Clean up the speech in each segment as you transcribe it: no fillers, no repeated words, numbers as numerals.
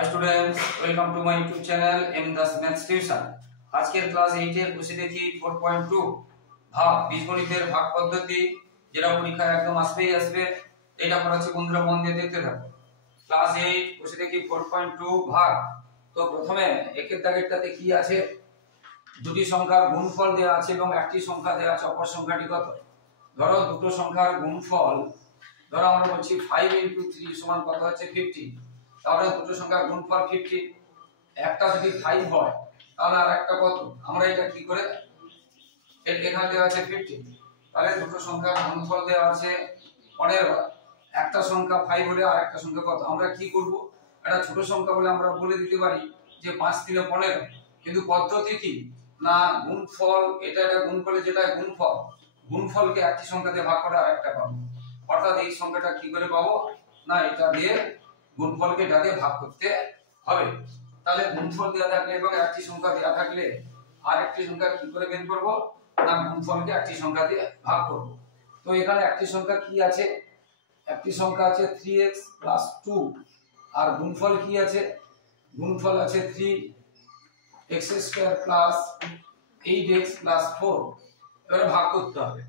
Hi students, welcome to my YouTube channel M Das Maths Tuition। আজকের class 8 এর বসে দেখি 4.2 ভাগ বীজগণিতের ভাগ পদ্ধতি, যেটা পরীক্ষায় একদম আসবে। এটা করাচ্ছি বন্ধুরা, মন দিয়ে দেখতে থাকো। ক্লাস 8 বসে দেখি 4.2 ভাগ। তো প্রথমে একের দাগেরটাতে কি আছে, দুটি সংখ্যার গুণফল দেওয়া আছে এবং একটি সংখ্যা দেওয়া আছে, অপর সংখ্যাটি কত। ধরো দুটো সংখ্যার গুণফল, ধরো আমরা বলছি 5 * 3 সমান কত হচ্ছে 50। তাহলে দুটো সংখ্যার গুণফল 50, একটা যদি 5 হয় তাহলে আর একটা কত, আমরা এটা কি করে, এখানে দেওয়া আছে 50, তাহলে দুটো সংখ্যার গুণফল দেওয়া আছে 15। একটা সংখ্যা 5 হলে আর একটা সংখ্যা কত, আমরা কি করব, এটা ছোট সংখ্যা বলে আমরা বলে দিতে পারি যে 5 × 3 = 15। কিন্তু পদ্ধতি কি না, গুণফল এটা গুণ করলে যেটা গুণফলকে একটি সংখ্যা দিয়ে ভাগ করে আর একটা পাবো। অর্থাৎ এই সংখ্যাটা কি করে পাবো না, এটা দিয়ে গুণফলকে এটা দিয়ে ভাগ করতে হবে। তাহলে গুণফল দেওয়া থাকলে এবং একটি সংখ্যা দেওয়া থাকলে আরেকটি সংখ্যা কি করে বের করব না, গুণফলকে একটি সংখ্যা দিয়ে ভাগ করব। তো এখানে একটি সংখ্যা কি আছে, একটি সংখ্যা আছে 3x + 2, আর গুণফল কি আছে, গুণফল আছে 3x² + 8x + 4। এবারে ভাগ করতে হবে।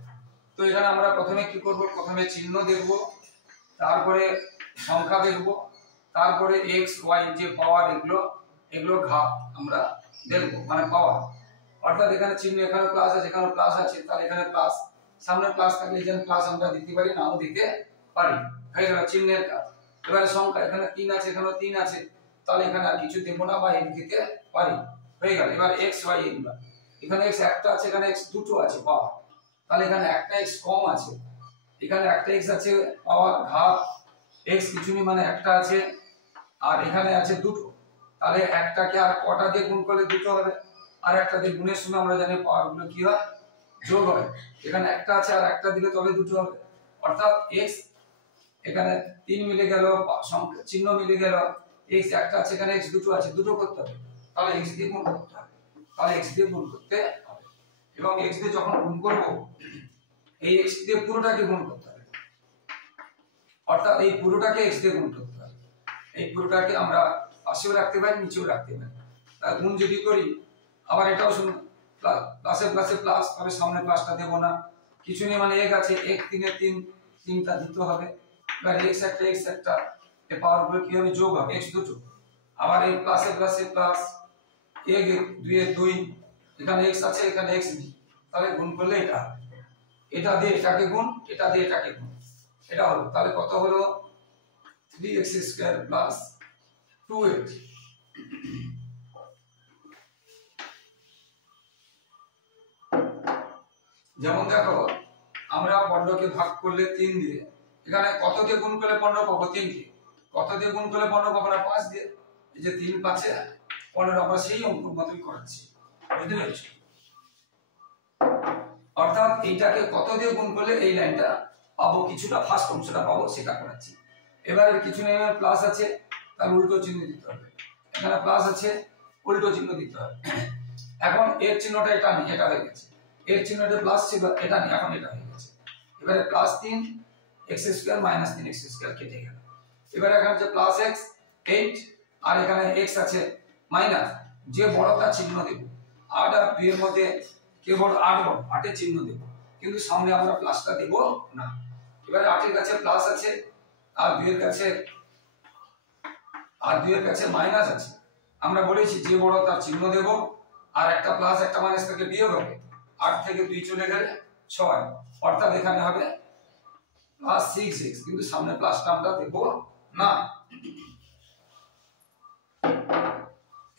তো এখানে আমরা প্রথমে কি করব, প্রথমে চিহ্ন দেখব, তারপরে সংখ্যা দেখব, তারপরে x y যে পাওয়ার এগুলো ঘাত আমরা দেখব, মানে পাওয়ার। অর্থাৎ এখানে চিহ্ন, এখানে প্লাস আছে, এখানে প্লাস আছে, তাহলে এখানে প্লাস, সামনে প্লাস থাকলে এখানে প্লাস আমরা দিতে পারি, নাও দিতে পারি। হয়ে গেল চিহ্নের কাজ। এবারে সংখ্যা, এখানে 3 আছে, এখানে 3 আছে, তাহলে এখানে আর কিছু দেব না বা এই দিতে পারি। হয়ে গেল। এবার x y এগুলো, এখানে x একটা আছে, এখানে x দুটো আছে পাওয়ার, তাহলে এখানে একটা x কম আছে, এখানে একটা x আছে পাওয়ার ঘাত, x কিছু নেই মানে একটা আছে, আর এখানে আছে দুটো, তাহলে একটাকে আর কটা দিয়ে গুণ করলে দুটো হবে, আর একটা দিয়ে গুণের সময় আমরা জানি পাওয়ার গুলো কি হয়, যোগ হয়। এখানে একটা আছে আর একটা দিলে তবে দুটো হবে। অর্থাৎ x এখানে 3 মিলে গেল, সংখ্যা চিহ্ন মিলে গেল, x একটা আছে, এখানে x দুটো আছে, দুটো করতে হবে, তাহলে x দিয়ে গুণ করতে হবে, তাহলে x দিয়ে গুণ করতে হবে। এবং x দিয়ে যখন গুণ করব, এই x দিয়ে পুরোটাকে গুণ করতে হবে, অর্থাৎ এই পুরোটাকে x দিয়ে গুণ করতে হবে। এই পুরোটাকে আমরা পাশেও রাখতে পারি, নিচেও রাখতে পারি। তার গুণ যদি করি, আবার এটাও শুনুন, প্লাসে প্লাসে প্লাস, তবে সামনে প্লাসটা দেব না, কিছু নেই মানে এক আছে, 1 3 এ 3, 3টা দিতে হবে। এবার x একটা এই পাওয়ার গুলো কি হবে, যোগ হবে, x দুটো, আবার এই প্লাসে প্লাসে প্লাস, 1 2 এ 2, এখানে x আছে, এখানে x নেই, তাহলে গুণ করলে এটা দিয়ে এটাকে গুণ, এটা দিয়ে এটাকে গুণ, এটা হলো। তাহলে কত হলো 3x² + 2x। যেমন দেখো, আমরা 15 কে ভাগ করলে 3 দিয়ে, এখানে কত দিয়ে গুণ করলে 15 পাবো, 3 দিয়ে। কত দিয়ে গুণ করলে 15 পাবো না, 5 দিয়ে। এই যে 3 5 এ 15, আমরা সেই অঙ্কের মতই করাচ্ছি, বুঝতে পেরেছো? অর্থাৎ এইটাকে কত দিয়ে গুণ করলে এই লাইনটা পাবো, কিছুটা ফার্স্ট অংশটা পাবো, সেটা করাচ্ছি। এবারে কিছু নেই, প্লাস আছে, তার উল্টো চিহ্ন দিতে হবে, এখানে প্লাস আছে, উল্টো চিহ্ন দিতে হবে। এখন এর চিহ্নটা এটা নেই, এটা হয়ে গেছে, এর চিহ্নটা প্লাস ছিল, এটা নেই, এখন এটা হয়ে গেছে। এবারে +3 x² - 3x² কেটে গেল। এবারে এখানে যে +x 8, আর এখানে x আছে মাইনাস, যে বড়টা চিহ্ন দেব, 8 আর 2 এর মধ্যে কেবল 8 বড়, 8 এর চিহ্ন দেব, কিন্তু সামনে আমরা প্লাসটা দেব না। এবারে 8 এর কাছে প্লাস আছে, আর 2 এর কাছে মাইনাস আছে। আমরা বলেছি যে বড় তার চিহ্ন দেব, আর একটা প্লাস একটা মাইনাস থেকে বিয়োগ হবে, 8 থেকে 2 চলে গেলে 6, অর্থাৎ এখানে হবে +6x, কিন্তু সামনে প্লাসটা আমরা দেব না।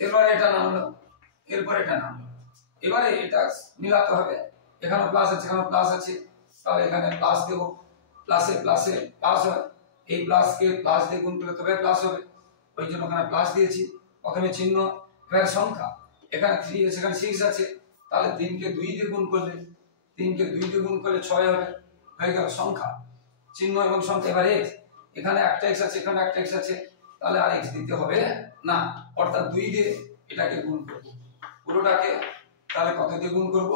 এবারে এটা নামলো, এরপর এটা নামলো, এবারে এটা মিলাতে হবে, এখানে প্লাস আছে, এখানে প্লাস আছে, তাহলে এখানে প্লাস দেব, প্লাসে প্লাসে প্লাস হয়, এই প্লাসকে প্লাস দিয়ে গুণ করলে তবে প্লাস হবে, ওই জন্য ওখানে প্লাস দিয়েছি। প্রথমে চিহ্ন, এবার সংখ্যা, এখানে 3 আছে, এখানে 6 আছে, তাহলে 3 কে 2 দিয়ে গুণ করলে, 3 কে 2 দিয়ে গুণ করলে 6 হবে, হয়ে গেল সংখ্যা, চিহ্ন এবং সংখ্যা। এবার x, এখানে একটা x আছে, এখানে একটা x আছে, তাহলে আর x দিতে হবে না, অর্থাৎ 2 দিয়ে এটাকে গুণ করব পুরোটাকে, তাহলে কত দিয়ে গুণ করব,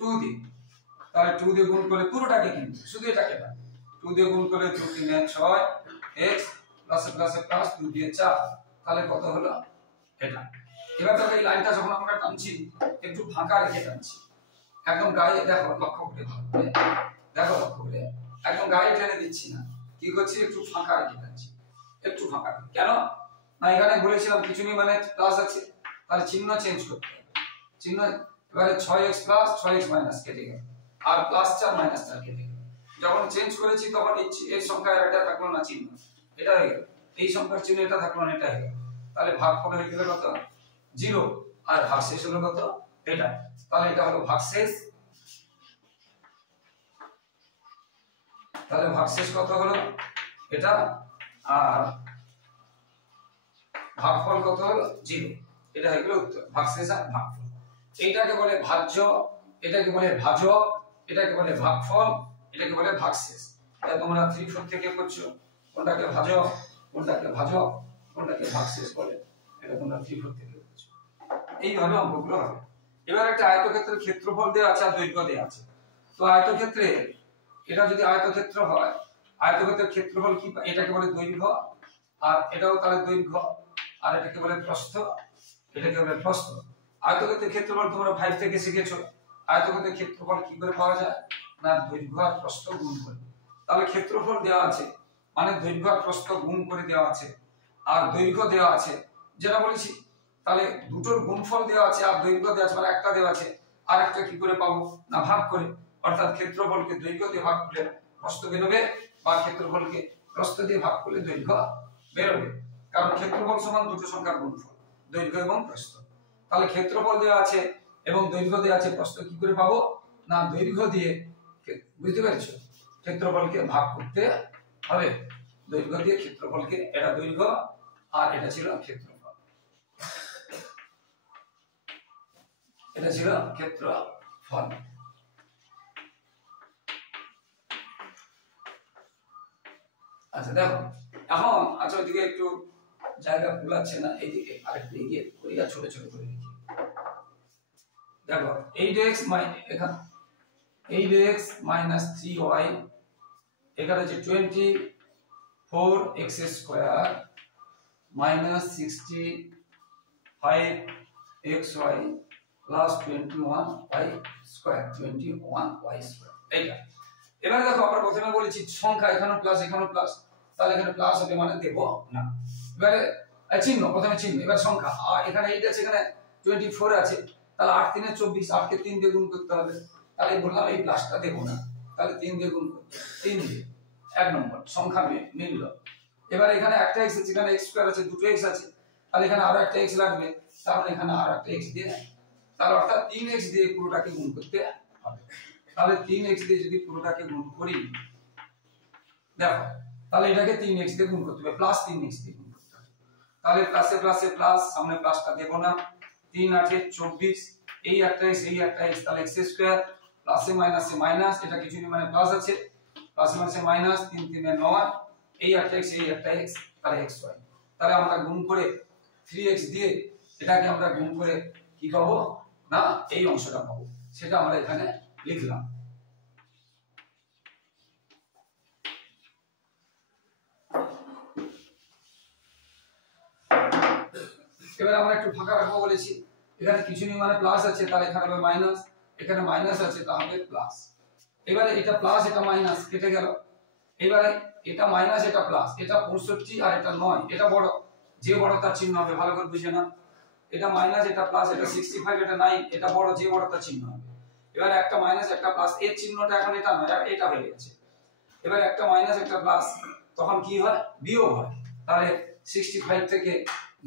2 দিয়ে। তাহলে 2 দিয়ে গুণ করলে পুরোটাকে, কিন্তু শুধু এটাকে না, 2 দিয়ে গুণ করলে 2 3 6, x প্লাসে প্লাসে প্লাস, 2 দিয়ে 4, তাহলে কত হলো এটা। এবার দেখো এই লাইনটা যখন আমরা টানছি একটু ফাঁকা রেখে টানছি, একদম গায়ে দেখো লক্ষ্য করে দেখো লক্ষ্য করে একদম গায়ে টেনে দিচ্ছি না, কি করছি একটু ফাঁকা রেখে টানছি, একটু ফাঁকা। কেন না এখানে বলেছিলাম কিছু নেই মানে প্লাস আছে, তাহলে চিহ্ন চেঞ্জ করতে হবে, চিহ্ন। এবারে 6x প্লাস 6x মাইনাস কেটে গেল, আর প্লাস 4 মাইনাস 4 কেটে গেল। যখন চেঞ্জ করেছি তখন এই সংখ্যার এটা থাকলো না চিহ্ন, এটা হয়ে গেল। এই সংখ্যার চিহ্ন এটা থাকলো না, এটা হয়ে গেল। তাহলে ভাগফল হয়ে গেল কত 0, আর ভাগশেষ হলো কত এটা। তাহলে এটা হলো ভাগশেষ। তাহলে ভাগশেষ কত হলো এটা, আর ভাগফল কত হলো 0। এটা হয়ে গেল উত্তর, ভাগশেষ আর ভাগফল। এইটাকে বলে ভাজ্য, এটাকে বলে ভাজক, এটাকে বলে ভাগফল, এটাকে বলে ভাগশেষ। এটা তোমরা 3-4 থেকে করছো, কোনটাকে ভাজক, কোনটাকে ভাজক, কোনটাকে ভাগশেষ বলে, এটা তোমরা 3-4 থেকে করছো। এইভাবে অঙ্কগুলো হবে। এবার একটা আয়তক্ষেত্রের ক্ষেত্রফল দেওয়া আছে আর দৈর্ঘ্য দেওয়া আছে। তো আয়তক্ষেত্রে এটা যদি আয়তক্ষেত্র হয়, আয়তক্ষেত্রের ক্ষেত্রফল কি, এটাকে বলে দৈর্ঘ্য, আর এটাও তাহলে দৈর্ঘ্য, আর এটাকে বলে প্রস্থ, এটাকে বলে প্রস্থ। আয়তক্ষেত্রের ক্ষেত্রফল তোমরা 5 থেকে শিখেছো। আয়তক্ষেত্রের ক্ষেত্রফল কি করে পাওয়া যায় না দৈর্ঘ্য আর প্রস্থ গুণ করে। তাহলে ক্ষেত্রফল দেওয়া আছে মানে দৈর্ঘ্য আর প্রস্থ গুণ করে দেওয়া আছে, আর দৈর্ঘ্য দেওয়া আছে যেটা বলেছি। তাহলে দুটোর গুণফল দেওয়া আছে আর দৈর্ঘ্য দেওয়া আছে, মানে একটা দেওয়া আছে আর একটা কি করে পাবো না ভাগ করে। অর্থাৎ ক্ষেত্রফলকে দৈর্ঘ্য দিয়ে ভাগ করলে প্রস্থ বেরোবে, বা ক্ষেত্রফলকে প্রস্থ দিয়ে ভাগ করলে দৈর্ঘ্য বেরোবে। কারণ ক্ষেত্রফল সমান দুটো সংখ্যার গুণফল, দৈর্ঘ্য এবং প্রস্থ। তাহলে ক্ষেত্রফল দেওয়া আছে এবং দৈর্ঘ্য দেওয়া আছে, প্রস্থ কি করে পাবো না দৈর্ঘ্য দিয়ে, বুঝতে পেরেছো, ক্ষেত্রফলকে ভাগ করতে হবে। দৈর্ঘ্য দিয়ে ক্ষেত্রফলকে, এটা দৈর্ঘ্য আর এটা ছিল ক্ষেত্রফল, এটা ছিল ক্ষেত্রফল। আচ্ছা দেখো এখন, আচ্ছা ওইদিকে একটু জায়গা কুলাচ্ছে না, এইদিকে আরেকটু এগিয়ে করি আর ছোট ছোট করে লিখি। দেখো 8x এখানে 8x minus 3y, এখানে যে 24x square minus 65xy plus 21y square, 21y square এইটা। এবারে দেখো আমরা প্রথমে বলেছি সংখ্যা এখানে প্লাস এখানে প্লাস, তাহলে এখানে প্লাস হবে মানে দেব না। এবারে চিহ্ন, প্রথমে চিহ্ন, এবার সংখ্যা, আর এখানে 8 আছে, এখানে 24 আছে, তাহলে 8 3 24, 8 কে 3 দিয়ে গুণ করতে হবে। তাহলে বললাম এই প্লাসটা দেব না, তাহলে 3 দিয়ে গুণ করতে, 3 দিয়ে 1 নম্বর সংখ্যা মিলল। এবার এখানে একটা x আছে, এখানে x স্কয়ার আছে, দুটো x আছে, তাহলে এখানে আরো একটা x লাগবে, তাহলে এখানে আরো একটা x দিয়ে, তাহলে অর্থাৎ 3x দিয়ে পুরোটাকে গুণ করতে হবে। তাহলে 3x দিয়ে যদি পুরোটাকে গুণ করি, দেখো তাহলে এটাকে 3x দিয়ে গুণ করতে হবে, প্লাস 3x দিয়ে গুণ করতে হবে। তাহলে প্লাসে প্লাসে প্লাস, সামনে প্লাসটা দেব না, 3 8 24, এই একটা x এই একটা x, তাহলে x স্কয়ার, প্লাসে মাইনাসে মাইনাস, এটা কিছু নেই মানে প্লাস আছে, প্লাসে মাইনাসে মাইনাস, 3 3 9, এই একটা x এই একটা x, তাহলে xy। তাহলে আমরা গুণ করে 3x দিয়ে এটাকে আমরা গুণ করে কি পাবো না এই অংশটা পাবো, সেটা আমরা এখানে লিখলাম। এবার আমরা একটু ফাঁকা রাখবো বলেছি, এখানে কিছু নেই মানে প্লাস আছে, তাহলে এখানে হবে মাইনাস, এখানে মাইনাস আছে তাহলে প্লাস। এবারে এটা প্লাস এটা মাইনাস কেটে গেল, এবারে এটা মাইনাস এটা প্লাস, এটা 65 আর এটা 9, এটা বড়, যে বড় তার চিহ্ন হবে, ভালো করে বুঝে না। এটা মাইনাস এটা প্লাস, এটা 65 এটা 9, এটা বড়, যে বড় তার চিহ্ন হবে। এবারে একটা মাইনাস একটা প্লাস, এর চিহ্নটা এখন এটা নয়, এটা হয়ে গেছে। এবার একটা মাইনাস একটা প্লাস, তখন কি হয় বিয়োগ হয়, তাহলে 65 থেকে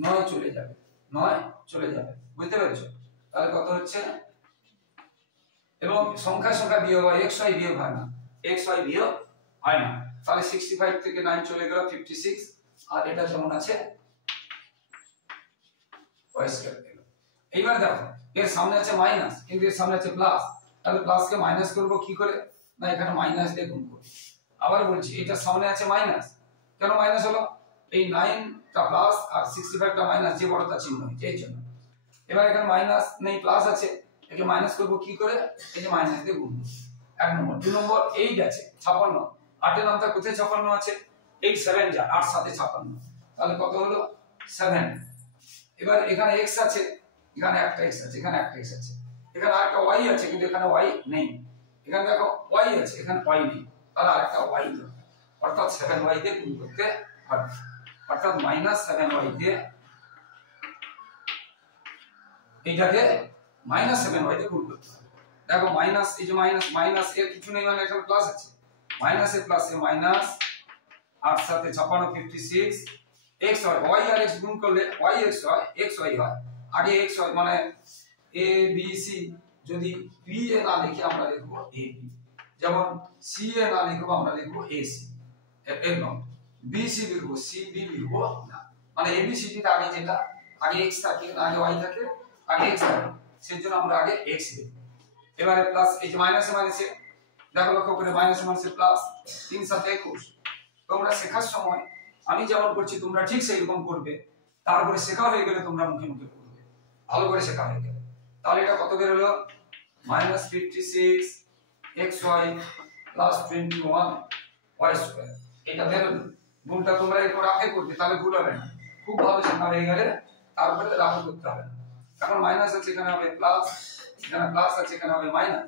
9 চলে যাবে, 9 চলে যাবে, বুঝতে পেরেছো। তাহলে কত হচ্ছে, এবং সংখ্যা সংখ্যা বিয়োগ হয়, xy বিয়োগ হয় না, xy বিয়োগ হয় না। তাহলে 65 থেকে 9 চলে গেল 56, আর এটা যেমন আছে y স্কয়ার গেল। এইবার দেখো এর সামনে আছে মাইনাস কিন্তু এর সামনে আছে প্লাস, তাহলে প্লাস কে মাইনাস করব কি করে না এখানে মাইনাস দিয়ে গুণ করব। আবার বলছি এটা সামনে আছে মাইনাস, কেন মাইনাস হলো, এই 9 টা প্লাস আর 65 টা মাইনাস, যে বড়টা চিহ্ন হয়েছে এই জন্য। এবার এখানে মাইনাস নেই প্লাস আছে, একে মাইনাস করব কি করে, এই যে মাইনাস দিয়ে গুণ করব। 1 নম্বর। 2 নম্বর 8 আছে 56, 8 এর নামটা কোথায় 56 আছে, 8 7 যা 8 7 56, তাহলে কত হলো 7। এবার এখানে x আছে, এখানে একটা x আছে, এখানে একটা x আছে, এখানে আরেকটা y আছে কিন্তু এখানে y নেই, এখানে দেখো y আছে এখানে y নেই, তাহলে আরেকটা y দরকার, অর্থাৎ 7y দিয়ে গুণ করতে হবে, অর্থাৎ -7y দিয়ে এইটাকে -7y দিয়ে গুণ করতে হবে। দেখো মাইনাস, এই যে মাইনাস মাইনাস এর কিছু নেই মানে এখানে প্লাস আছে, মাইনাস এ প্লাস এ মাইনাস, 8 7 56 56 x হয়, y আর x গুণ করলে y x হয়, x y হয়, আগে x হয় মানে a b c, যদি b এ না লিখে আমরা লিখব a b, যেমন c এ না লিখব আমরা লিখব a c, এরকম b c লিখব c b লিখব না, মানে a b c টা আগে যেটা আগে x থাকে না আগে y থাকে, আগে x থাকে সেজন্য আমরা আগে x লিখব। এবারে প্লাস এই যে মাইনাসে মাইনাসে দেখো লক্ষ্য করে মাইনাসে মাইনাসে প্লাস 3 7 21, তোমরা শেখার সময় আমি যেমন করছি তোমরা ঠিক সেই রকম করবে, তারপরে শেখা হয়ে গেলে তোমরা মুখে মুখে করবে, ভালো করে শেখা হয়ে গেলে। তাহলে এটা কত বের হলো -56 xy প্লাস 21 y স্কয়ার, এটা বের হলো। গুণটা তোমরা এরপর আগে করবে তাহলে ভুল হবে না, খুব ভালো শেখা হয়ে গেলে তারপরে রাফ করতে হবে না, এখন মাইনাস আছে এখানে হবে প্লাস, এখানে প্লাস আছে এখানে হবে মাইনাস,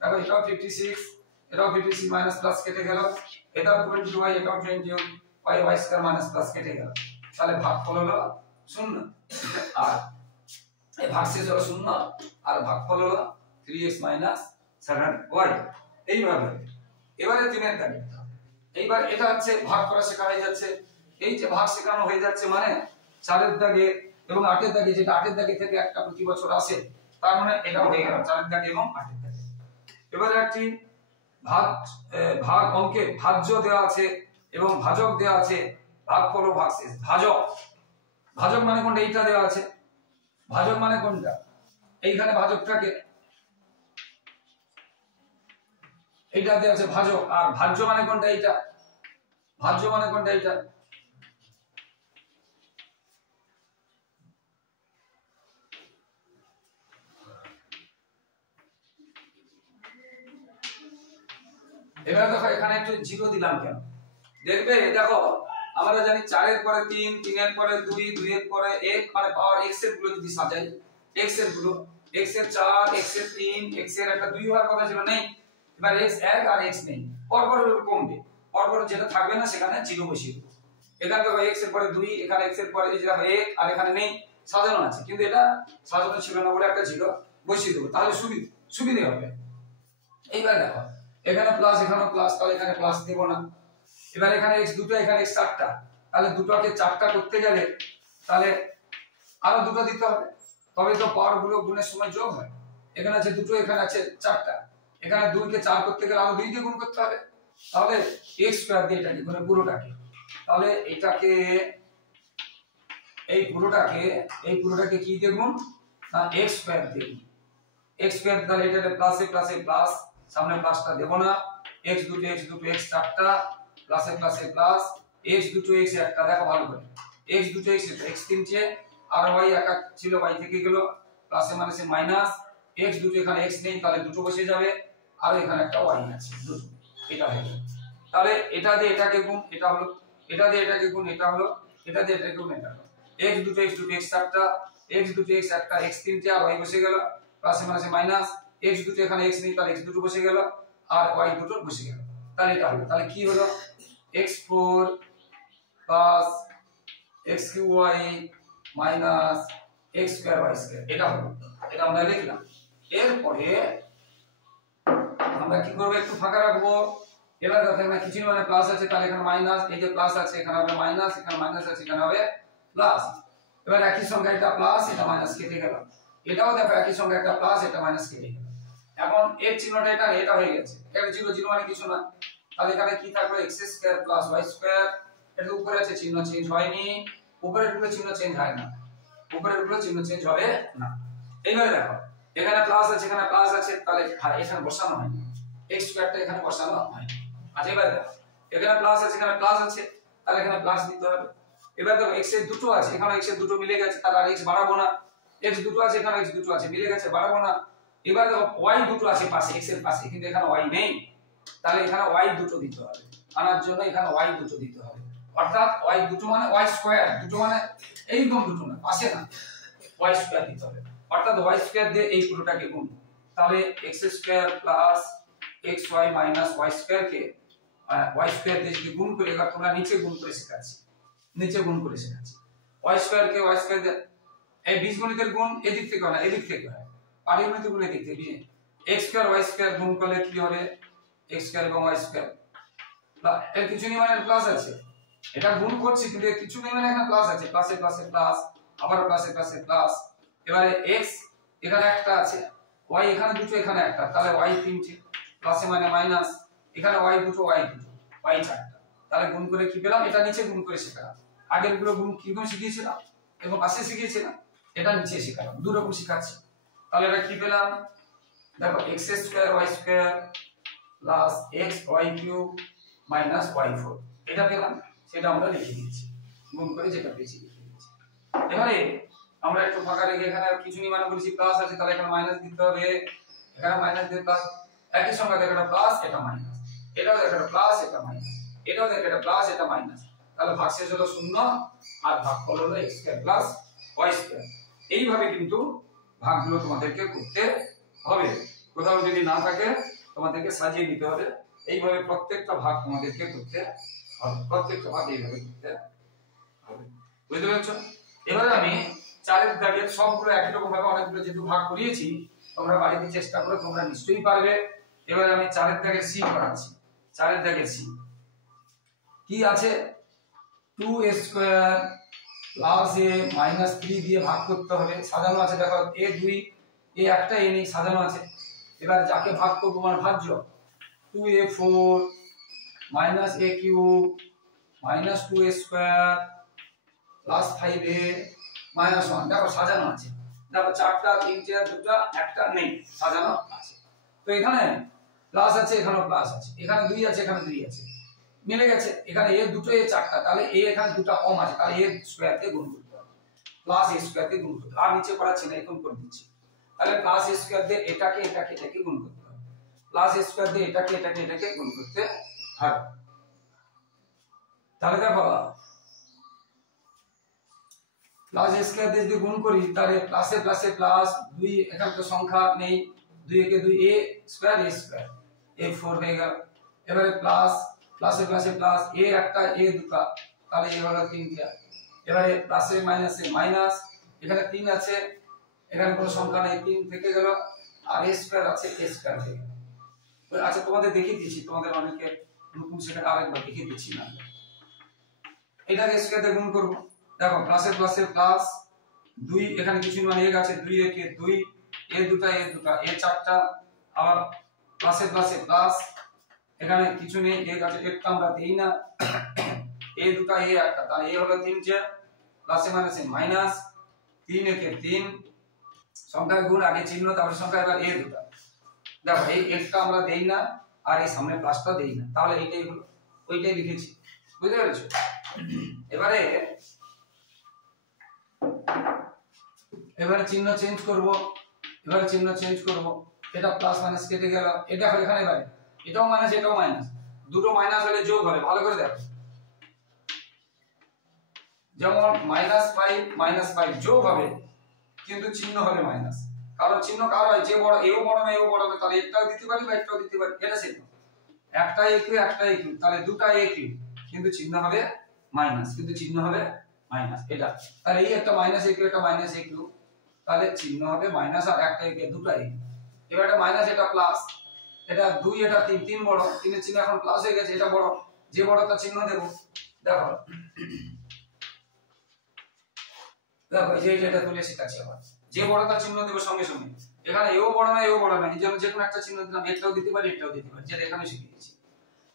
দেখো এটাও 56 এটাও 56 মাইনাস প্লাস কেটে গেল, এটাও 20y এটাও 20y y square minus plus কেটে গেল, তাহলে ভাগফল হলো 0, আর এই ভাগশেষ হলো 0 আর ভাগফল হলো 3x 7y। এইভাবে এবারে 3 এর দাগে, এইবার এটা হচ্ছে ভাগ করা শেখা হয়ে যাচ্ছে, এই যে ভাগ শেখানো হয়ে যাচ্ছে মানে 4 এর দাগে এবং 8 এর দাগে, যেটা 8 এর দাগে থেকে একটা প্রতি বছর আসে, তার মানে এটা হয়ে গেল 4 এর দাগে এবং 8 এর দাগে। এবারে একটি ভাগ অঙ্কে ভাজ্য দেওয়া আছে এবং ভাজক দেওয়া আছে, ভাগফল ও ভাগশেষ। ভাজক, ভাজক মানে কোনটা, এইটা দেওয়া আছে, ভাজক মানে কোনটা, এইখানে ভাজকটাকে এইটা দেওয়া আছে ভাজক, আর ভাজ্য মানে কোনটা, এইটা ভাজ্য মানে কোনটা, এইটা। এবার দেখো এখানে একটু জিরো দিলাম কেন, দেখবে দেখো আমরা জানি 4 এর পরে 3, 3 এর পরে 2, 2 এর পরে 1, মানে পাওয়ার x এর গুলো যদি সাজাই, x এর গুলো x এর 4, x এর 3, x এর একটা 2 হওয়ার কথা ছিল, নেই, এবার x 1 আর x নেই, পরপর কমবে, পরপর যেটা থাকবে না সেখানে জিরো বসিয়ে দেব। এখানে দেখো x এর পরে 2, এখানে x এর পরে এই যে দেখো 1 আর এখানে নেই, সাজানো আছে কিন্তু এটা সাজানো ছিল না বলে একটা জিরো বসিয়ে দেব, তাহলে সুবিধা হবে। এইবার দেখো এখানে প্লাস এখানে প্লাস, তাহলে এখানে প্লাস দেব না। এবার এখানে x দুটো এখানে x চারটা, তাহলে দুটোকে চারটা করতে গেলে তাহলে আরো দুটো দিতে হবে, তবে তো পাওয়ার গুলো গুণের সময় যোগ হয়। এখানে আছে দুটো, এখানে আছে চারটা, এখানে 2 কে 4 করতে গেলে আরো 2 দিয়ে গুণ করতে হবে, তাহলে x স্কয়ার দিয়ে এটাকে গুণ পুরোটাকে, তাহলে এটাকে এই পুরোটাকে কি দিয়ে গুণ না x স্কয়ার দিয়ে গুণ, x স্কয়ার, তাহলে এটাতে প্লাসে প্লাসে প্লাস, সামনে প্লাসটা দেব না, x দুটো x চারটা, প্লাসে প্লাসে প্লাস, x দুটো x একটা, দেখো ভালো করে x দুটো x এটা x তিনটে, আর y একা ছিল y থেকে গেল, প্লাসে মাইনাসে মাইনাস, x দুটো এখানে x নেই তাহলে দুটো বসে যাবে, আর এখানে একটা y আছে দুটো, এটা হয়ে গেল। তাহলে এটা দিয়ে এটাকে গুণ, এটা হলো, এটা দিয়ে এটাকে গুণ, এটা হলো, এটা দিয়ে এটাকে গুণ, এটা হলো, x দুটো x চারটা, x দুটো x একটা, x তিনটে আর y বসে গেল, প্লাসে মাইনাসে মাইনাস, x দুটো এখানে x নেই তাহলে x দুটো বসে গেল, আর y দুটো বসে গেল, তাহলে এটা হলো, তাহলে কি হলো x4 plus xqy minus x square y square, এটা হলো, এটা আমরা লিখলাম। এরপরে আমরা কি করব, একটু ফাঁকা রাখবো, এবার দেখো এখানে কিছু মানে প্লাস আছে তাহলে এখানে মাইনাস, এই যে প্লাস আছে এখানে হবে মাইনাস, এখানে মাইনাস আছে এখানে হবে প্লাস, এবার একই সংখ্যা এটা প্লাস এটা মাইনাস কেটে গেল, এটাও দেখো একই সংখ্যা একটা প্লাস এটা মাইনাস কেটে গেল, এখন এর চিহ্নটা এটা হয়ে গেছে, এখানে 0 0 মানে কিছু না, তাহলে এখানে কি থাকবে x square plus y square, এটা উপরে আছে চিহ্ন চেঞ্জ হয়নি, উপরের গুলো চিহ্ন চেঞ্জ হয় না, উপরের গুলো চিহ্ন চেঞ্জ হবে না। এইবারে দেখো এখানে প্লাস আছে এখানে প্লাস আছে, তাহলে এখানে বসানো হয়নি, x স্কয়ারটা এখানে বসানো হয়নি। আচ্ছা এবারে দেখো এখানে প্লাস আছে এখানে প্লাস আছে, তাহলে এখানে প্লাস দিতে হবে। এবার দেখো x এর দুটো আছে, এখানে x এর দুটো মিলে গেছে, তাহলে আর x বাড়াবো না, x দুটো আছে এখানে x দুটো আছে মিলে গেছে, বাড়াবো না। এবার দেখো y দুটো আছে পাশে x এর পাশে, কিন্তু এখানে y নেই, তাহলে এখানে y দুটো দিতে হবে, আনার জন্য এখানে y দুটো দিতে হবে, অর্থাৎ y দুটো মানে y স্কয়ার, দুটো মানে এইরকম দুটো না, আসে না, y স্কয়ার দিতে হবে। অর্থাৎ y স্কয়ার দিয়ে এই পুরোটাকে গুণ, তাহলে x square plus xy minus y square কে y স্কয়ার দিয়ে যদি গুণ করি, এবার তোমরা নিচে গুণ করে শেখাচ্ছি, নিচে গুণ করে শেখাচ্ছি। y স্কয়ার কে y স্কয়ার দিয়ে এই বীজগণিতের গুণ এদিক থেকে হয় না, এদিক থেকে হয়, পাটিগণিতের গুণ এদিক থেকে। x স্কয়ার y স্কয়ার গুণ করলে কি হবে, x স্কয়ার এবং y স্কয়ার, এর কিছু নেই মানে প্লাস আছে, এটা গুণ করছি কিন্তু এর কিছু নেই মানে এখানে প্লাস আছে, প্লাসে প্লাসে প্লাস, আবার প্লাসে প্লাসে প্লাস। এবারে x এখানে একটা আছে, y এখানে দুটো, এখানে একটা, তাহলে y তিনটে, প্লাসে মানে মাইনাস, এখানে y দুটো, y দুটো, y চারটা, তাহলে গুণ করে কি পেলাম, এটা নিচে গুণ করে শেখালাম। আগের গুলো গুণ কিরকম শিখিয়েছিলাম এবং পাশে শিখিয়েছিলাম, এটা নিচে শেখালাম, দুই রকম শেখাচ্ছি। তাহলে এটা কি পেলাম, দেখো x square y square plus xy cube minus y4, এটা পেলাম, সেটা আমরা লিখে দিচ্ছি, গুণ করে যেটা পেয়েছি লিখে দিচ্ছি। এবারে আমরা একটু ফাঁকা রেখে এখানে কিছু নেই মানে বলেছি প্লাস আছে, তাহলে এখানে মাইনাস দিতে হবে, এখানে মাইনাস দিয়ে প্লাস, একই সঙ্গে দেখো এটা প্লাস এটা মাইনাস, এটাও দেখো এটা প্লাস এটা মাইনাস, এটাও দেখো এটা প্লাস এটা মাইনাস, তাহলে ভাগশেষ হলো 0 আর ভাগফল হলো x square plus y square. এইভাবে কিন্তু ভাগগুলো তোমাদেরকে করতে হবে, কোথাও যদি না থাকে তোমাদেরকে সাজিয়ে দিতে হবে, এইভাবে প্রত্যেকটা ভাগ তোমাদেরকে করতে হবে, প্রত্যেকটা ভাগ এইভাবে করতে হবে, বুঝতে পেরেছো? এবারে আমি চারের দাগের সবগুলো একই রকম ভাবে অনেকগুলো যেহেতু ভাগ করিয়েছি, তোমরা বাড়িতে চেষ্টা করো, তোমরা নিশ্চয়ই পারবে। এবারে আমি চারের দাগের সি করাচ্ছি, চারের দাগের সি কি আছে, 2a square plus a minus 3 দিয়ে ভাগ করতে হবে, সাজানো আছে, দেখো a 2 a একটা a নেই, সাজানো আছে। এবার যাকে ভাগ করব মানে ভাজ্য, 2a4 minus a cube minus 2a square plus 5a minus 1, দেখো সাজানো আছে, দেখো চারটা, তিনটে, দুটো, একটা নেই, সাজানো আছে। তো এখানে প্লাস আছে, এখানেও প্লাস আছে, এখানে 2 আছে, এখানে 2 আছে, মিলে গেছে। এখানে a দুটো, a চারটা, তাহলে a এখানে দুটো কম আছে, তাহলে a স্কয়ার কে গুণ করতে হবে, প্লাস a স্কয়ার কে গুণ করতে হবে, আর নিচে করাচ্ছি না, এখন করে দিচ্ছি। তাহলে প্লাস a স্কয়ার দিয়ে এটাকে এটাকে এটাকে গুণ করতে হবে, প্লাস a স্কয়ার দিয়ে এটাকে এটাকে এটাকে গুণ করতে হবে। তাহলে দেখো প্লাস a স্কয়ার দিয়ে যদি গুণ করি, তাহলে প্লাসে প্লাসে প্লাস, 2 এখানে তো সংখ্যা নেই, 2 একে 2 a স্কয়ার a4 হয়ে গেল। এবারে প্লাস প্লাসে প্লাসে প্লাস, a একটা a দুটো, তাহলে a হলো 3টা। এবারে প্লাসে মাইনাসে মাইনাস, এখানে 3 আছে, এখানে কোনো সংখ্যা নেই, 3 থেকে গেল, আর a স্কয়ার আছে, a স্কয়ার হয়ে গেল। আচ্ছা তোমাদের দেখিয়ে দিচ্ছি, তোমাদের অনেকে নতুন সেটা আরেকবার দেখিয়ে দিচ্ছি না, এটাকে স্কয়ার দিয়ে গুণ করব, দেখো প্লাসে প্লাসে প্লাস, 2 এখানে কিছু মানে এক আছে, 2 একে 2, a দুটো a দুটো, a চারটা, আবার প্লাসে প্লাসে প্লাস, এখানে কিছু নেই, এক আছে, একটা আমরা দেই না, a দুটো a একটা, তাহলে a হলো 3টে, প্লাসে মাইনাসে মাইনাস, 3 একে 3, সংখ্যা গুণ আগে চিহ্ন তারপর সংখ্যা, এবার a দুটো, দেখো এই একটা আমরা দেই না আর এই সামনে প্লাসটা দেই না, তাহলে এইটাই হলো, ওইটাই লিখেছি, বুঝতে পেরেছো? এবারে চিহ্ন চেঞ্জ করব, এবারে চিহ্ন চেঞ্জ করব, এটা প্লাস মাইনাস কেটে গেল, এটা হলো এখানে, এবারে এটাও মাইনাস এটাও মাইনাস, দুটো মাইনাস হলে যোগ হবে, ভালো করে দেখো, যেমন -5 যোগ হবে কিন্তু চিহ্ন হবে মাইনাস, কারণ চিহ্ন কার হয়, যে বড়, এও বড় না এও বড় না, তাহলে একটাও দিতে পারি বা একটাও দিতে পারি, এটা চিহ্ন, একটা a কিউ একটা a কিউ, তাহলে দুটো a কিউ, কিন্তু চিহ্ন হবে মাইনাস, কিন্তু চিহ্ন হবে মাইনাস, এটা তাহলে এই একটা মাইনাস a কিউ একটা মাইনাস a কিউ, তাহলে চিহ্ন হবে মাইনাস, আর একটা a কিউ দুটো a কিউ। এবার এটা মাইনাস এটা প্লাস, এটা 2 এটা 3, 3 বড়, 3 এর চিহ্ন এখন প্লাস হয়ে গেছে, এটা বড়, যে বড় তার চিহ্ন দেব, দেখো দেখো এই যে এটা তুলে শেখাচ্ছি, আবার যে বড় তার চিহ্ন দেব সঙ্গে সঙ্গে, এখানে এও বড় না এও বড় না, এই জন্য যে কোনো একটা চিহ্ন দিলাম, একটাও দিতে পারি একটাও দিতে পারি, যেটা এখানে শিখিয়ে দিয়েছি।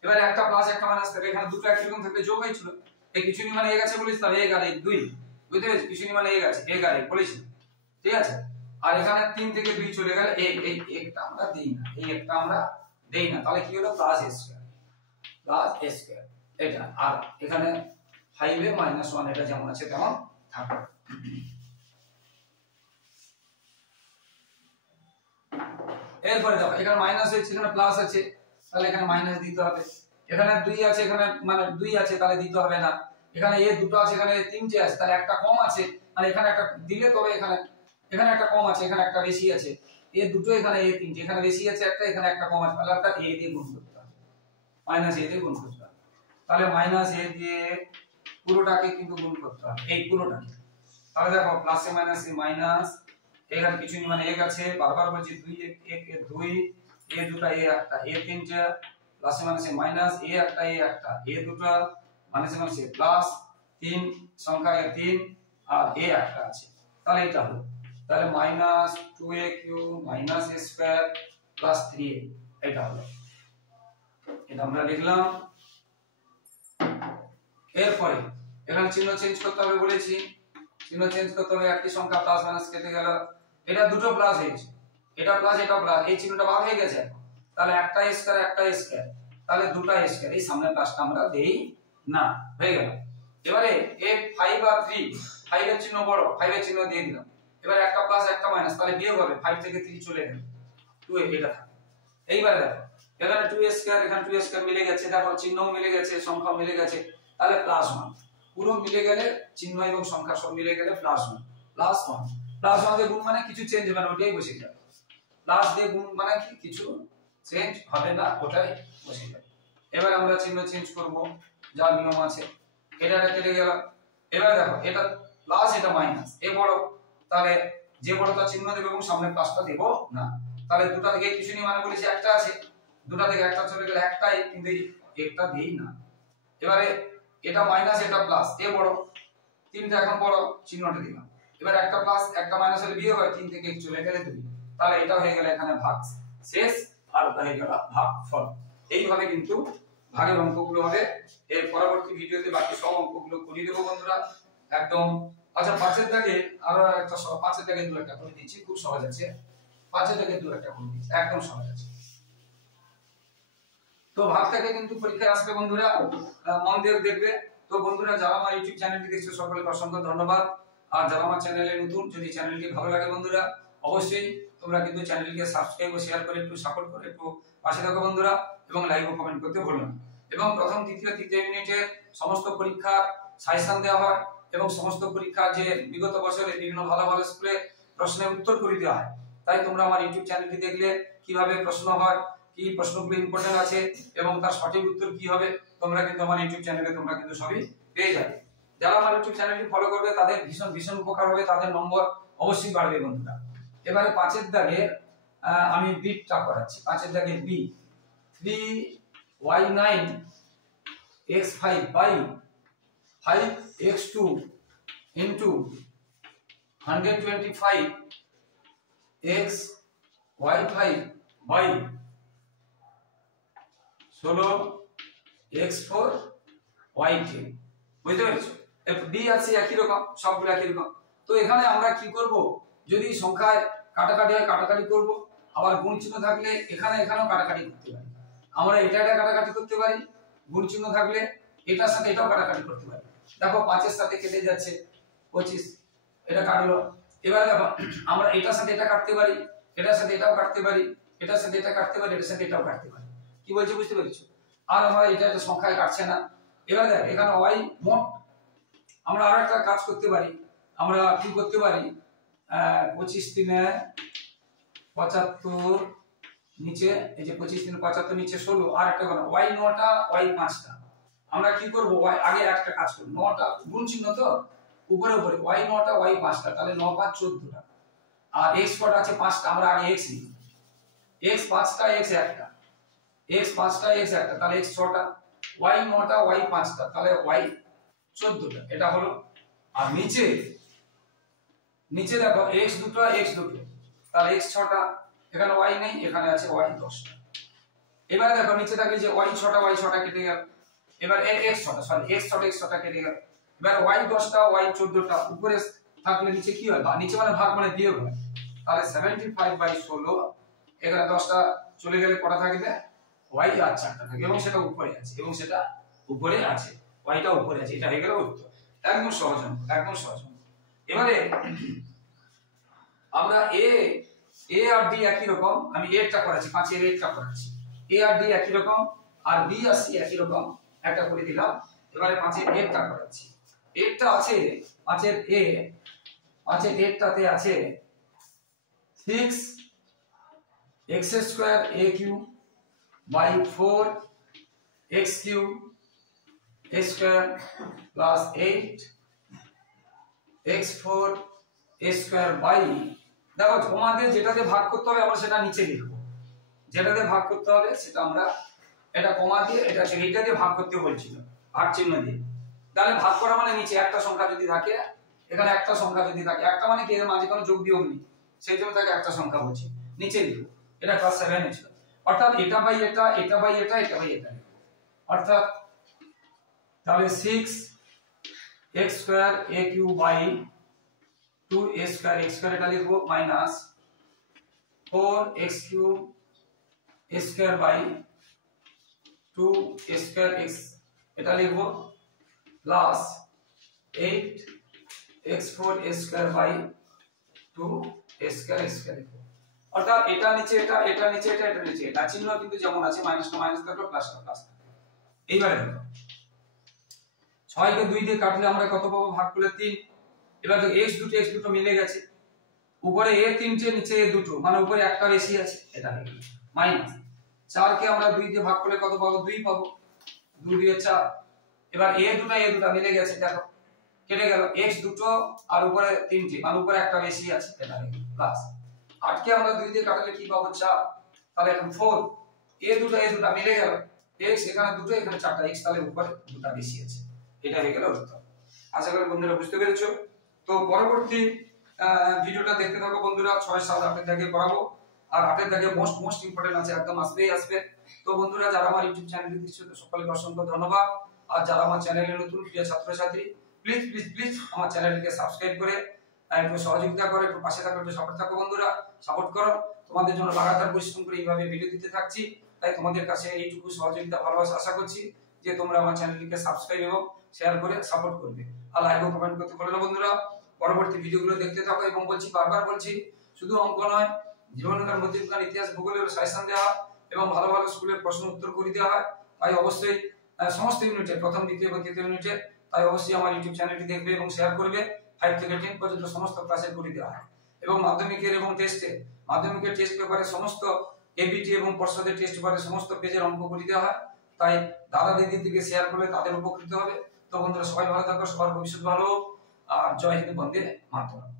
এবার একটা প্লাস একটা মাইনাস থাকে, এখানে দুটো একই রকম থাকলে যোগ হয়েছিল, এই কিছু নি মানে a গেছে বলিস, তাহলে 1 আর 1 2, বুঝতে পেরেছিস, কিছু নি মানে a গেছে 1 আর 1 বলিস, ঠিক আছে। আর এখানে 3 থেকে 2 চলে গেলে এই একটা আমরা দেই না, এই একটা আমরা দেই না, তাহলে কি হলো প্লাস a স্কয়ার, এটা, আর এখানে 5 এ -1, এটা যেমন আছে তেমন থাকবে। এরপরে দেখো এখানে মাইনাস হয়েছে, এখানে প্লাস আছে, তাহলে এখানে মাইনাস দিতে হবে, এখানে 2 আছে, এখানে মানে 2 আছে তাহলে দিতে হবে না। এখানে a দুটো আছে, এখানে 3টে আছে, তাহলে একটা কম আছে, মানে এখানে একটা দিলে তবে এখানে একটা কম আছে, এখানে একটা বেশি আছে। a দুটো, এখানে a 3টে, এখানে বেশি আছে একটা, এখানে একটা কম আছে, তাহলে একটা a দিয়ে গুণ করতে হবে, মাইনাস a দিয়ে গুণ করতে হবে। তাহলে মাইনাস a দিয়ে পুরোটাকে কিন্তু গুণ করতে হবে, এই পুরোটাকে। তাহলে দেখো প্লাসে মাইনাসে মাইনাস, এখানে কিছু মানে এক আছে, বারবার বলছি 2 1 2 a দুটো a একটা, a তিনটা, প্লাসে মাইনাসে মাইনাস, a একটা a দুটো, মাইনাসে মাইনাসে প্লাস, 3 সংখ্যা 3 আর a একটা আছে, তাহলে এটা হলো। তাহলে minus 2a cube minus a square plus 3a, এটা হলো। এটা আমরা লিখলাম। এরপরে এখানে চিহ্ন চেঞ্জ করতে হবে বলেছি, চিহ্ন চেঞ্জ করতে হবে, একটি সংখ্যা প্লাস মাইনাস কেটে গেল, এটা দুটো প্লাস হয়েছে, এটা প্লাস এটা প্লাস, এই চিহ্নটা ভাগ হয়ে গেছে, তাহলে একটা স্কয়ার একটা স্কয়ার, তাহলে দুটো স্কয়ার, এই সামনে প্লাসটা আমরা দেই না, হয়ে গেল। এবারে এ 5 আর 3, 5 এর চিহ্ন বড়, 5 এর চিহ্ন দিয়ে দিলাম। এবারে একটা প্লাস একটা মাইনাস, তাহলে বিয়োগ হবে, 5 থেকে 3 চলে গেল, 2 এটা থাকে। এইবারে দেখো এখানে 2 স্কয়ার, এখানে 2 স্কয়ার মিলে গেছে, দেখো চিহ্নও মিলে গেছে, সংখ্যাও মিলে গেছে, তাহলে প্লাস 1, পুরো মিলে গেলে চিহ্ন এবং সংখ্যা সব মিলে গেলে প্লাস 1, প্লাস 1, প্লাস 1 দিয়ে গুণ মানে কিছু চেঞ্জ হবে না, ওটাই বসে যাবে। প্লাস দিয়ে গুণ মানে কি কিছু চেঞ্জ হবে না, ওটাই বসে যাবে। এবার আমরা চিহ্ন চেঞ্জ করব, যা নিয়ম আছে, এটা কেটে গেল। এবার দেখো এটা প্লাস এটা মাইনাস, এ বড়, তাহলে যে বড়টা চিহ্ন দেব এবং সামনে প্লাসটা দেব না, তাহলে দুটো থেকে কিছু নেই, মানে বলেছি একটা আছে, দুটো থেকে একটা চলে গেলে একটাই, কিন্তু একটা দেই না। এবারে এটা মাইনাস এটা প্লাস, এ বড়, 3টা এখন বড়, চিহ্নটা দিলাম। এবার একটা প্লাস একটা মাইনাস হলে বিয়োগ হয়, 3 থেকে চলে গেলে 2, তাহলে এটা হয়ে গেল এখানে ভাগ শেষ, আর ওটা হয়ে গেল ভাগফল। এইভাবে কিন্তু ভাগের অঙ্কগুলো হবে। এর পরবর্তী ভিডিওতে বাকি সব অঙ্কগুলো করে দেব বন্ধুরা একদম। আচ্ছা 5 এর দাগে আরো একটা 5 এর দাগে 2 একটা করে দিচ্ছি, খুব সহজ আছে। 5 এর দাগে 2 একটা করে দিচ্ছি, একদম সহজ আছে। তো ভাগ থেকে কিন্তু পরীক্ষায় আসবে বন্ধুরা, মন দিয়ে দেখবে। তো বন্ধুরা যারা আমার ইউটিউব চ্যানেলটি দেখছো সকলকে অসংখ্য ধন্যবাদ। আর যারা আমার চ্যানেলে নতুন, যদি চ্যানেলটি ভালো লাগে বন্ধুরা অবশ্যই তোমরা কিন্তু চ্যানেলটিকে সাবস্ক্রাইব ও শেয়ার করে একটু সাপোর্ট করে একটু পাশে থাকো বন্ধুরা, এবং লাইক ও কমেন্ট করতে ভুলো না। এবং প্রথম দ্বিতীয় তৃতীয় ইউনিটে সমস্ত পরীক্ষার সাজেশন দেওয়া হয়, এবং সমস্ত পরীক্ষার যে বিগত বছরে বিভিন্ন ভালো ভালো স্কুলে প্রশ্নের উত্তর করে দেওয়া হয়। তাই তোমরা আমার ইউটিউব চ্যানেলটি দেখলে কিভাবে প্রশ্ন হয়, কি প্রশ্নগুলো ইম্পর্টেন্ট আছে এবং তার সঠিক উত্তর কি হবে, তোমরা কিন্তু আমার ইউটিউব চ্যানেলে তোমরা কিন্তু সবই পেয়ে যাবে। যারা আমার ইউটিউব চ্যানেলটি ফলো করবে তাদের ভীষণ ভীষণ উপকার হবে, তাদের নম্বর অবশ্যই বাড়বে বন্ধুরা। এবারে 5 এর দাগে আমি বিটটা করাচ্ছি। 5 এর দাগে B, 3y9 x5 by 5x2 into 125 xy5 by 16 x4 y10, বুঝতে পেরেছো? বি আর সি একই রকম, সবগুলো একই রকম। তো এখানে আমরা কি করব, যদি সংখ্যায় কাটাকাটি হয় কাটাকাটি করব, আবার গুণ চিহ্ন থাকলে এখানে এখানেও কাটাকাটি করতে পারি। আমরা এটা কাটাকাটি করতে পারি, গুণ চিহ্ন থাকলে এটার সাথে এটাও কাটাকাটি করতে পারি। দেখো 5 এর সাথে কেটে যাচ্ছে 25, এটা কাটলো। এবারে দেখো আমরা এটার সাথে এটা কাটতে পারি, এটার সাথে এটাও কাটতে পারি, এটার সাথে এটা কাটতে পারি, এটার সাথে এটাও কাটতে পারি। কি বলছি বুঝতে পেরেছো? আর আমরা এটা সংখ্যায় কাটছে না। এবার দেখ এখানে y মোট, আমরা আরো একটা কাজ করতে পারি, আমরা কি করতে পারি, 25 3 75 নিচে, এই যে 25 3 75 নিচে 16, আর একটা কোন y 9টা y 5টা, আমরা কি করব, y আগে একটা কাজ করব, 9টা গুণ চিহ্ন তো উপরে উপরে, y 9টা y 5টা, তাহলে 9 5 14টা, আর x কত আছে 5টা, আমরা আগে x নিই, x 5টা x একটা, x 5টা x একটা, তাহলে x 6টা, y 9টা y 5টা, তাহলে y 14টা, এটা হলো। আর নিচে নিচে দেখো x দুটো x দুটো, তাহলে x 6টা, এখানে y নেই, এখানে আছে y 10টা। এবারে দেখো নিচে থাকলে যে y 6টা y 6টা কেটে গেল, এবার x 6টা সরি x 6টা x 6টা কেটে গেল, এবার y 10টা y 14টা, উপরে থাকলে নিচে কি হয়, নিচে মানে ভাগ মানে বিয়োগ হয়, তাহলে 75/16, এখানে 10টা চলে গেলে কটা থাকবে, y আর 4টা থাকে, এবং সেটা উপরে আছে, এবং সেটা উপরে আছে, yটা উপরে আছে, এটা হয়ে গেল উত্তর। একদম সহজ অঙ্ক, একদম সহজ অঙ্ক। এবারে আমরা a আর d একই রকম, আমি a টা করাচ্ছি, 5 এর a টা করাচ্ছি, a আর d একই রকম, আর বি আর সি একই রকম একটা করে দিলাম। এবারে 5 এর এরটা করাচ্ছি। এরটা আছে 5 এর এ, 5 এর এরটাতে আছে 6 x square a cube by 4 x cube a square plus 8 x4 a square by, দেখো তোমাদের যেটাতে ভাগ করতে হবে আমরা সেটা নিচে লিখব, যেটাতে ভাগ করতে হবে সেটা আমরা এটা কমা দিয়ে এটা এইটা দিয়ে ভাগ করতে বলছিল, ভাগ চিহ্ন দিয়ে। তাহলে ভাগ করা মানে নিচে একটা সংখ্যা যদি থাকে, এখানে একটা সংখ্যা যদি থাকে, একটা মানে কি এর মাঝে কোনো যোগ বিয়োগ নেই, সেই জন্য তাকে একটা সংখ্যা বলছি, নিচে লিখব। এটা ক্লাস 7 এ ছিল। অর্থাৎ এটা বাই এটা, এটা বাই এটা, এটা বাই এটা, অর্থাৎ তাহলে 6 x square a cube by 2 a square x square এটা লিখব minus 4 x cube a square by 2 a square x এটা লিখব plus 8 x4 a square by 2 a square x square লিখব। অর্থাৎ এটা নিচে এটা, এটা নিচে এটা, এটা নিচে এটা, চিহ্ন কিন্তু যেমন আছে মাইনাসটা মাইনাস থাকলো প্লাসটা প্লাস থাকলো। এইবারে দেখো 6 কে 2 দিয়ে কাটলে আমরা কত পাবো? ভাগ করলে 3। এবার তো x দুটো মিলে গেছে, উপরে a তিনটে নিচে a দুটো, মানে উপরে একটা বেশি আছে, এটা হয়ে গেল মাইনাস 4 কে আমরা 2 দিয়ে ভাগ করলে কত পাবো? 2 পাবো, 2 দিয়ে 4। এবার a দুটো মিলে গেছে, দেখো কেটে গেল, x দুটো আর উপরে তিনটে, মানে উপরে একটা বেশি আছে, এটা হয়ে গেল প্লাস 8 কে আমরা 2 দিয়ে কাটলে কি পাবো? 4। তাহলে এখন 4 a দুটো মিলে গেল, x এখানে দুটো এখানে 4টা, x তাহলে উপরে দুটো বেশি আছে, এটা হয়ে গেল উত্তর। আশা করি বন্ধুরা বুঝতে পেরেছো। তো পরবর্তী ভিডিওটা দেখতে থাকো বন্ধুরা, 6, 7, 8 থেকে করাবো। আর 8 থেকে মোস্ট ইম্পর্টেন্ট আছে, একদম আসবেই আসবে। তো বন্ধুরা যারা আমার ইউটিউব চ্যানেলটি দেখছো সকলকে অসংখ্য ধন্যবাদ। আর যারা আমার চ্যানেলে নতুন প্রিয় ছাত্রছাত্রী, প্লিজ প্লিজ প্লিজ আমার চ্যানেলটিকে সাবস্ক্রাইব করে একটু সহযোগিতা করে একটু পাশে থাকো, একটু সাপোর্ট থাকো বন্ধুরা, সাপোর্ট করো। তোমাদের জন্য লাগাতার পরিশ্রম করে এইভাবে ভিডিও দিতে থাকছি, তাই তোমাদের কাছে এইটুকু সহযোগিতা ভালোবাসা আশা করছি যে তোমরা আমার চ্যানেলটিকে সাবস্ক্রাইব এবং শেয়ার করে সাপোর্ট করবে, আর লাইক ও কমেন্ট করতে ভুলো না বন্ধুরা। পরবর্তী ভিডিওগুলো দেখতে থাকো এবং বলছি, বারবার বলছি, শুধু অঙ্ক নয়, জীবনকার মধ্যবিজ্ঞান, ইতিহাস, ভূগোলের সাজেশন দেওয়া হয় এবং ভালো ভালো স্কুলের প্রশ্ন উত্তর করে দেওয়া হয়। তাই অবশ্যই সমস্ত ইউনিটে, প্রথম, দ্বিতীয় এবং তৃতীয় ইউনিটে, তাই অবশ্যই আমার ইউটিউব চ্যানেলটি দেখবে এবং শেয়ার করবে। 5 থেকে 10 পর্যন্ত সমস্ত ক্লাসে করে দেওয়া হয় এবং মাধ্যমিকের এবং মাধ্যমিকের টেস্ট পেপারে সমস্ত এবিটি এবং পর্ষদের টেস্ট পেপারে সমস্ত পেজের অঙ্ক করে দেওয়া হয়। তাই দাদা দিদির দিকে শেয়ার করলে তাদের উপকৃত হবে। তো বন্ধুরা সবাই ভালো থাকো, সবার ভবিষ্যৎ ভালো হোক। আর জয় হিন্দ, বন্দে মাতরম।